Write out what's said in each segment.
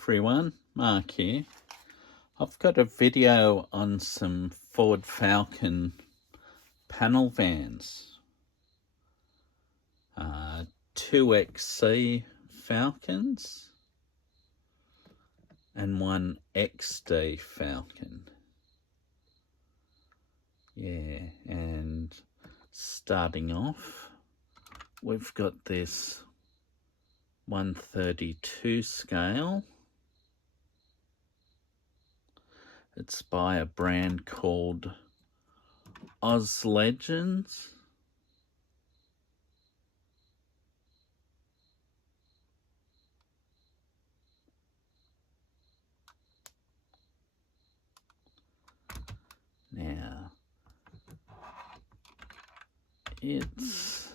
everyone, Mark here. I've got a video on some Ford Falcon panel vans. 2 XC Falcons and 1 XD Falcon. Yeah, and starting off, we've got this 132 scale. It's by a brand called Oz Legends. Now, it's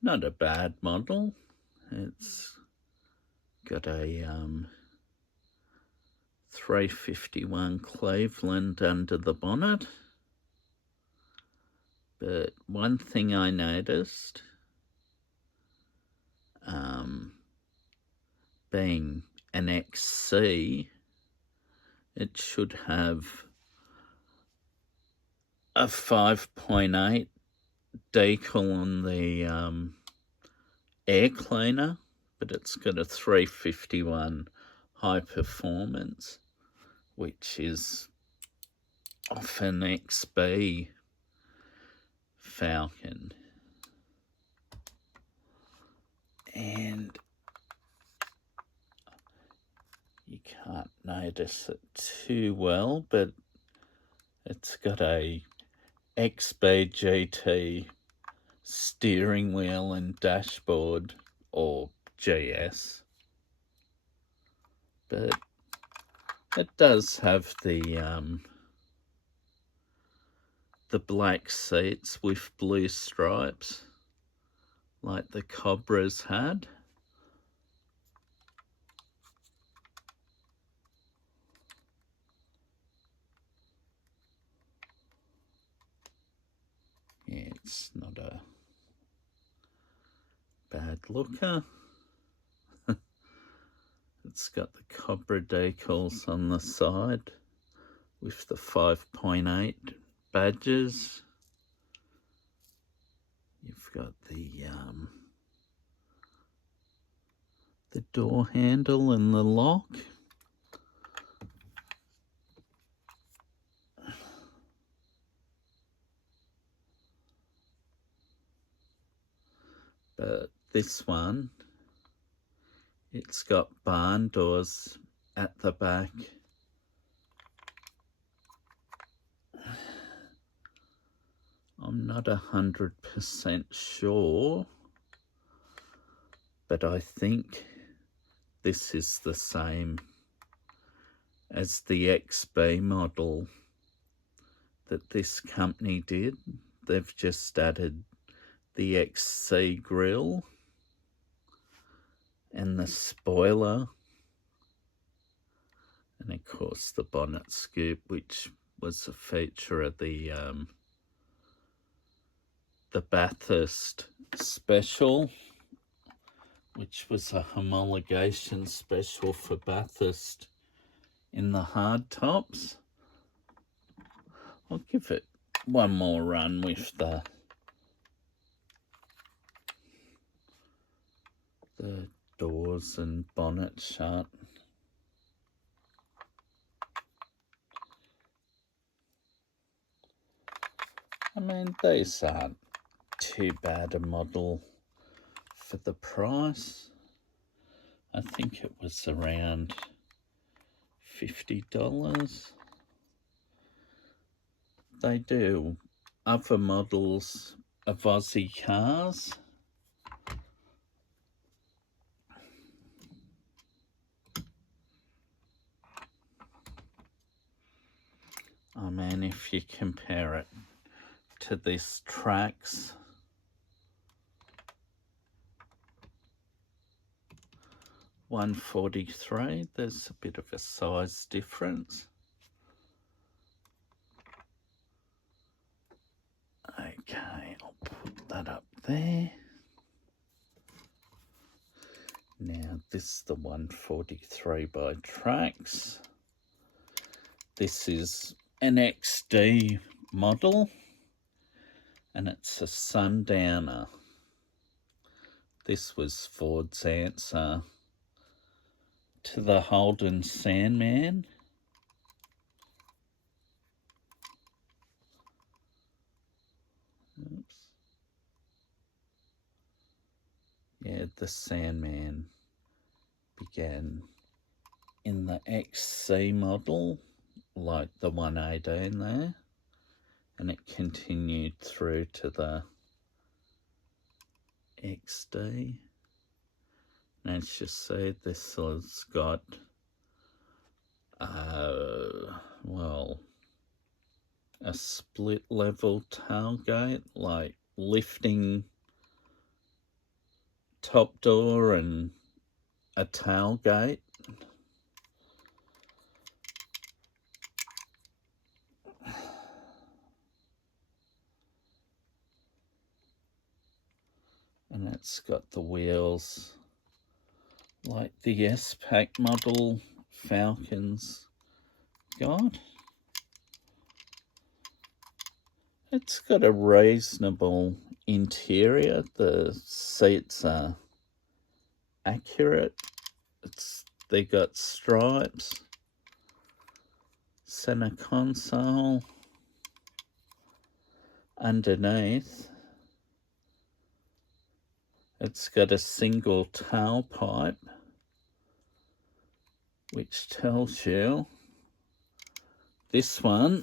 not a bad model. It's got a 351 Cleveland under the bonnet. But one thing I noticed, being an XC, it should have a 5.8 decal on the air cleaner, but it's got a 351 high performance, which is off an XB Falcon. And you can't notice it too well, but it's got a XB GT steering wheel and dashboard, or GS. But it does have the black seats with blue stripes, like the Cobras had. Yeah, it's not a bad looker. It's got the Cobra decals on the side with the 5.8 badges. You've got the door handle and the lock. But this one, it's got barn doors at the back. I'm not 100% sure, but I think this is the same as the XB model that this company did. They've just added the XC grille and the spoiler, and of course the bonnet scoop, which was a feature of the Bathurst special, which was a homologation special for Bathurst in the hard tops. I'll give it one more run with the doors and bonnet shut. I mean, these aren't too bad a model for the price. I think it was around $50. They do other models of Aussie cars. I mean, if you compare it to this Trax, $143, there's a bit of a size difference. Okay, I'll put that up there. Now this is the 143 by Trax. This is an XD model, and it's a Sundowner. This was Ford's answer to the Holden Sandman. Oops. Yeah, the Sandman began in the XC model, like the 118 there, and it continued through to the XD. And as you see, this has got, well, a split level tailgate, like lifting top door and a tailgate. And it's got the wheels like the S-Pack model Falcons got. It's got a reasonable interior. The seats are accurate. They got stripes. Center console. Underneath, it's got a single tailpipe, which tells you this one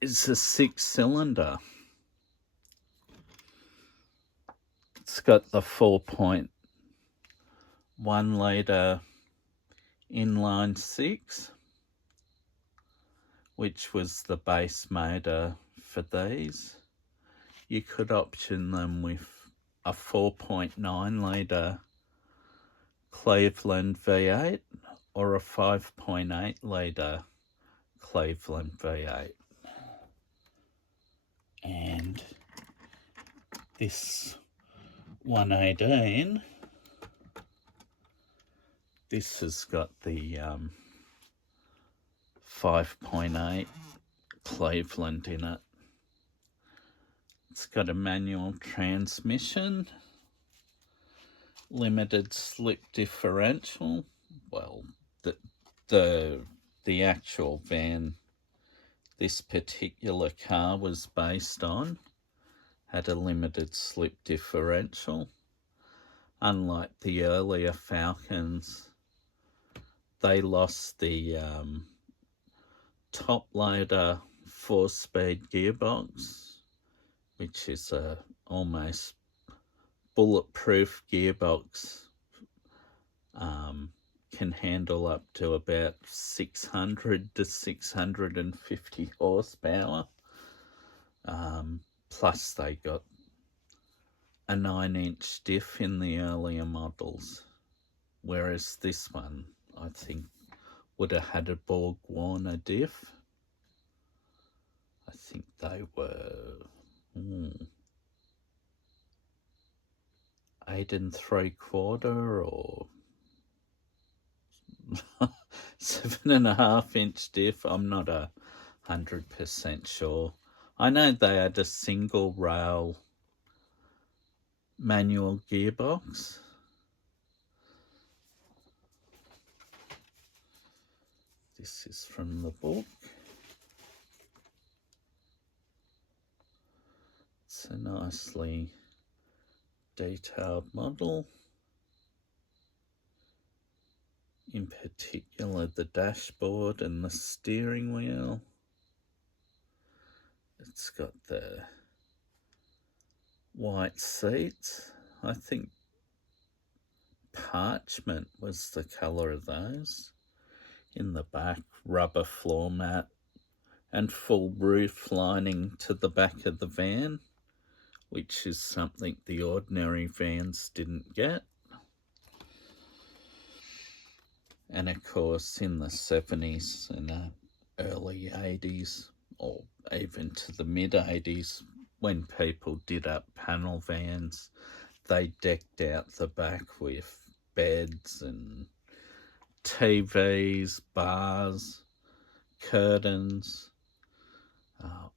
is a 6-cylinder. It's got the 4.1 litre inline 6, which was the base motor for these. You could option them with a 4.9 litre Cleveland V8 or a 5.8 litre Cleveland V8. And this 118, this has got the 5.8 Cleveland in it. It's got a manual transmission, limited slip differential. Well, the actual van this particular car was based on had a limited slip differential. Unlike the earlier Falcons, they lost the top loader 4-speed gearbox, which is a almost bulletproof gearbox. Can handle up to about 600 to 650 horsepower. Plus they got a 9-inch diff in the earlier models, whereas this one, I think, would have had a Borg Warner diff. I think they were 8 3/4 or 7.5-inch diff. I'm not 100% sure. I know they had a single rail manual gearbox. This is from the book. It's a nicely detailed model. In particular, the dashboard and the steering wheel. It's got the white seats. I think parchment was the colour of those. In the back, rubber floor mat and full roof lining to the back of the van, which is something the ordinary vans didn't get. And of course, in the 70s and early 80s, or even to the mid 80s, when people did up panel vans, they decked out the back with beds and TVs, bars, curtains,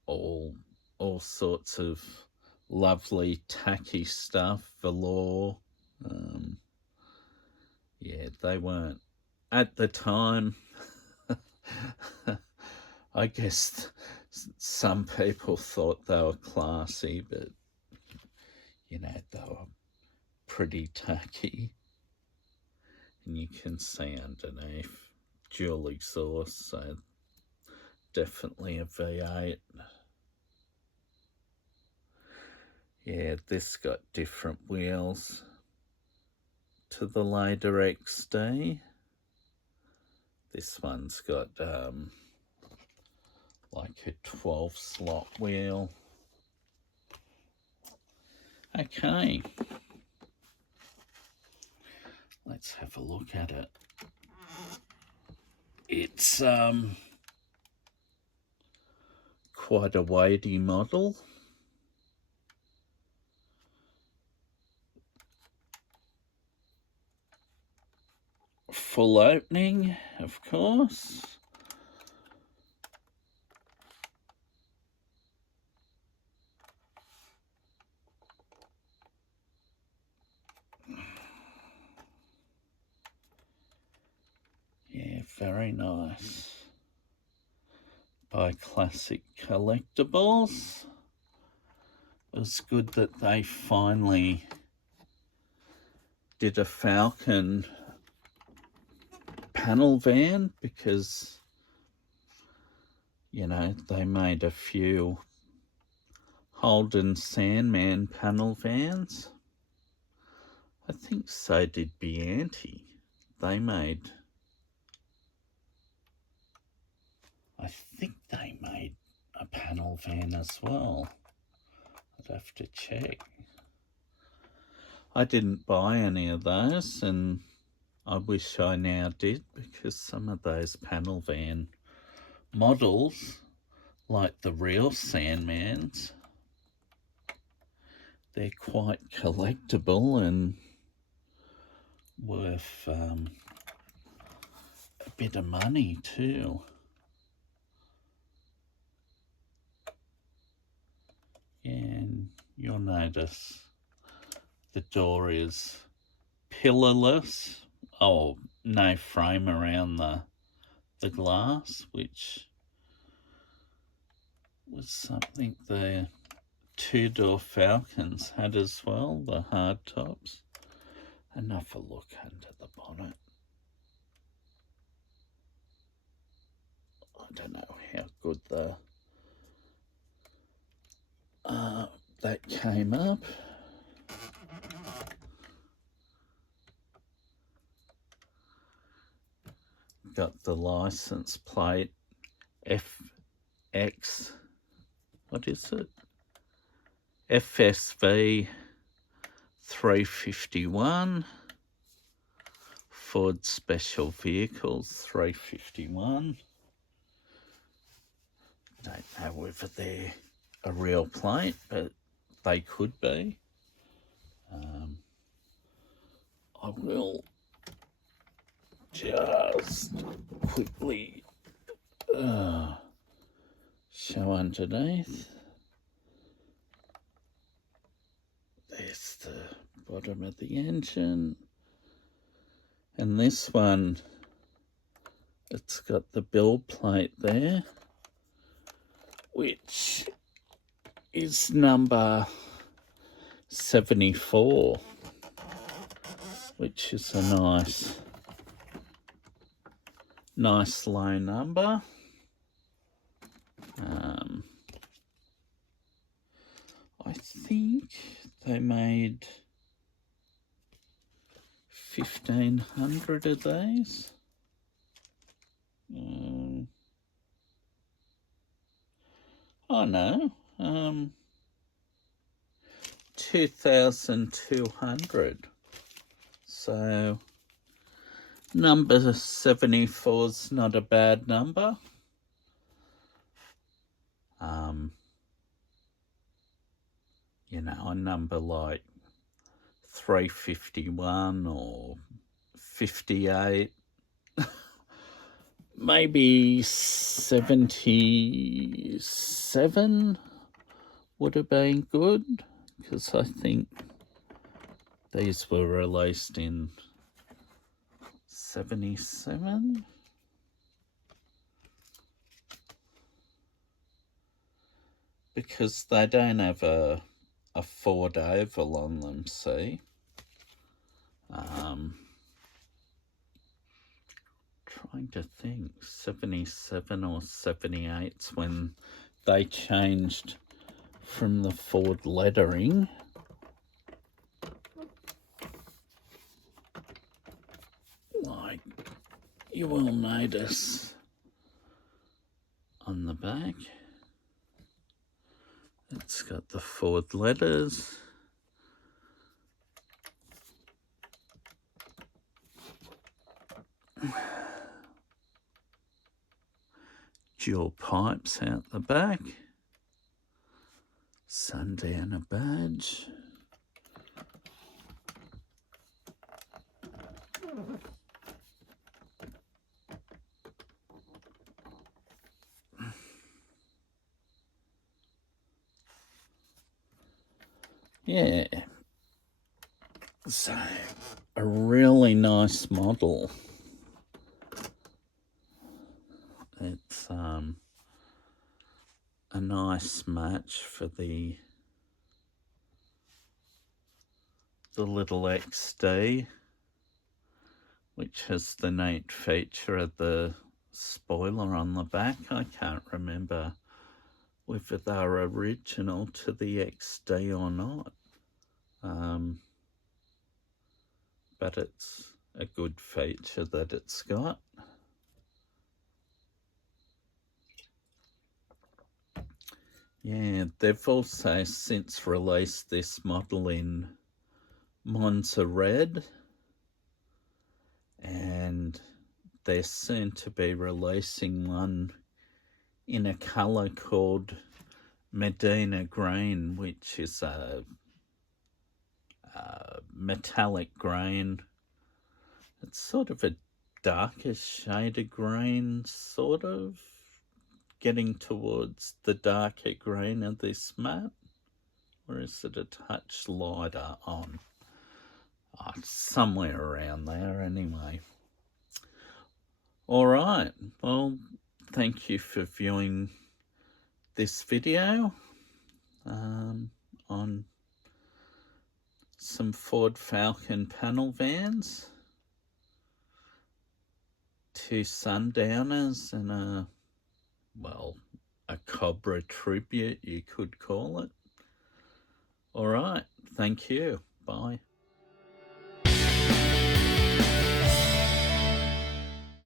all sorts of lovely tacky stuff, velour. Yeah, they weren't, at the time, I guess some people thought they were classy, but, you know, they were pretty tacky. And you can see underneath, dual exhaust, so definitely a V8. Yeah, this got different wheels to the later XD. This one's got like a 12 slot wheel. Okay, let's have a look at it. It's quite a weighty model. Full opening, of course. Yeah, very nice. By Classic Carlectables. It was good that they finally did a Falcon panel van, because, you know, they made a few Holden Sandman panel vans. I think so did Valiant. I think they made a panel van as well. I'd have to check. I didn't buy any of those, and I wish I now did, because some of those panel van models, like the real Sandmans, they're quite collectible and worth a bit of money too. And you'll notice the door is pillarless. Oh, no frame around the glass, which was something the two-door Falcons had as well, the hardtops. Enough a look under the bonnet. I don't know how good that came up. Got the license plate FX, what is it? FSV 351, Ford Special Vehicles 351. Don't know whether they're a real plate, but they could be. I will just quickly show underneath. There's the bottom of the engine. And this one, it's got the build plate there, which is number 74, which is a nice low number. I think they made 1,500 of these. Oh no, 2,200. So number 74 is not a bad number. You know, a number like 351 or 58, maybe 77 would have been good, because I think these were released in 77. Because they don't have a Ford oval on them, see? Trying to think, 77 or 78's when they changed from the Ford lettering. Like you will notice on the back, it's got the Ford letters. Dual pipes out the back. Sundowner badge. Yeah. So, a really nice model. It's a nice match for the little XD, which has the neat feature of the spoiler on the back. I can't remember whether they're original to the XD or not, but it's a good feature that it's got. Yeah, they've also since released this model in Monza Red, and they're soon to be releasing one in a colour called Medina Green, which is a metallic green. It's sort of a darker shade of green, sort of getting towards the darker green of this matte, or is it a touch lighter on? Oh, somewhere around there anyway. All right, well, thank you for viewing this video on some Ford Falcon panel vans, 2 Sundowners and a Cobra tribute, you could call it. All right, thank you. Bye.